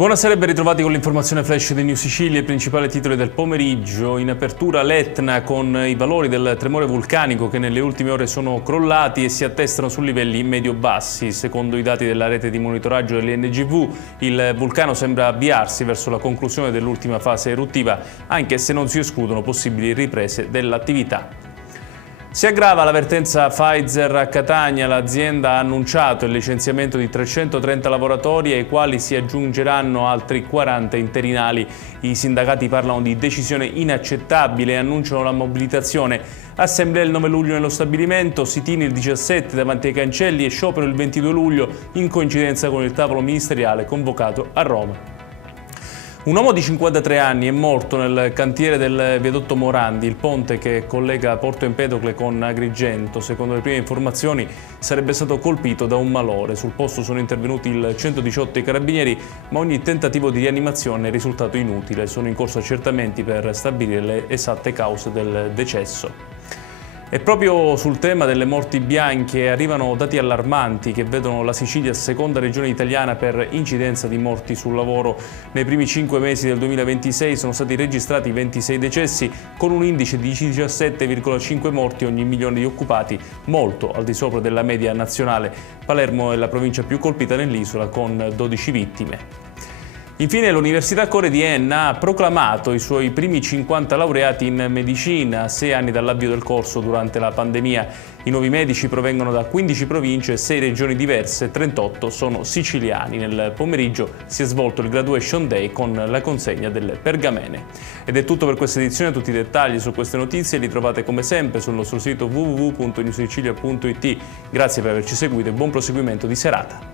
Buonasera e ben ritrovati con l'informazione flash di New Sicilia, i principali titoli del pomeriggio. In apertura l'Etna con i valori del tremore vulcanico che nelle ultime ore sono crollati e si attestano su livelli medio-bassi. Secondo i dati della rete di monitoraggio dell'INGV, il vulcano sembra avviarsi verso la conclusione dell'ultima fase eruttiva, anche se non si escludono possibili riprese dell'attività. Si aggrava l'avvertenza Pfizer a Catania, l'azienda ha annunciato il licenziamento di 330 lavoratori ai quali si aggiungeranno altri 40 interinali. I sindacati parlano di decisione inaccettabile e annunciano la mobilitazione. Assemblea il 9 luglio nello stabilimento, sit-in il 17 davanti ai cancelli e sciopero il 22 luglio in coincidenza con il tavolo ministeriale convocato a Roma. Un uomo di 53 anni è morto nel cantiere del viadotto Morandi, il ponte che collega Porto Empedocle con Agrigento. Secondo le prime informazioni sarebbe stato colpito da un malore. Sul posto sono intervenuti il 118 e i carabinieri, ma ogni tentativo di rianimazione è risultato inutile. Sono in corso accertamenti per stabilire le esatte cause del decesso. E proprio sul tema delle morti bianche arrivano dati allarmanti che vedono la Sicilia seconda regione italiana per incidenza di morti sul lavoro. Nei primi 5 mesi del 2026 sono stati registrati 26 decessi con un indice di 17,5 morti ogni milione di occupati, molto al di sopra della media nazionale. Palermo è la provincia più colpita nell'isola con 12 vittime. Infine l'Università Core di Enna ha proclamato i suoi primi 50 laureati in medicina, 6 anni dall'avvio del corso durante la pandemia. I nuovi medici provengono da 15 province e 6 regioni diverse, 38 sono siciliani. Nel pomeriggio si è svolto il Graduation Day con la consegna delle pergamene. Ed è tutto per questa edizione, tutti i dettagli su queste notizie li trovate come sempre sul nostro sito www.newsicilia.it. Grazie per averci seguito e buon proseguimento di serata.